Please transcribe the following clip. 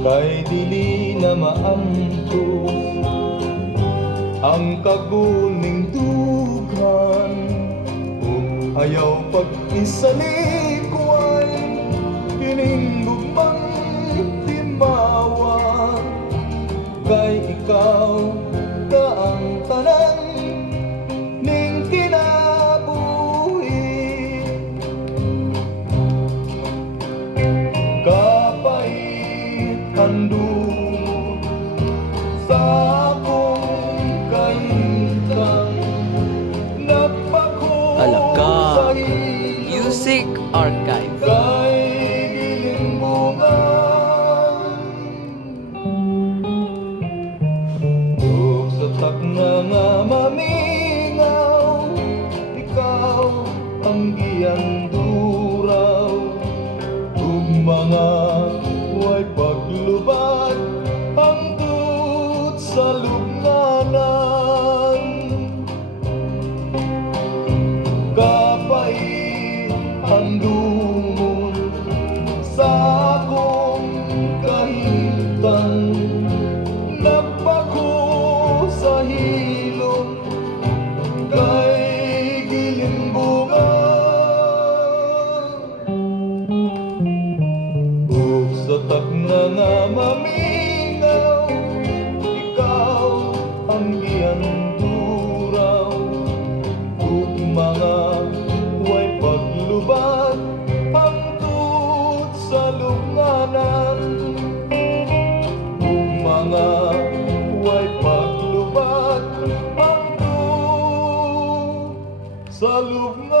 kay dili na maamtos ang kaguning dughan ug ayaw pag-isalikuan kining lubang timawa kay ikaw ka ang tanan ning kinabuhi. Kapait handungon sa akong kahintang Alaga sa Music Archive. kay gilingbungan ug sa takna nga mamingaw ikaw ang giyanduraw ug mga way paglubad hangtod sa lubnganan. Kapait handungon sa akong kahintang napako sa hilom kay gilimbungan ug sa takna nga mamingaw ikaw ang giyanduraw ug mga way paglubad hangtod sa lubnganan ug mga way paglubad hangtod sa lubnganan.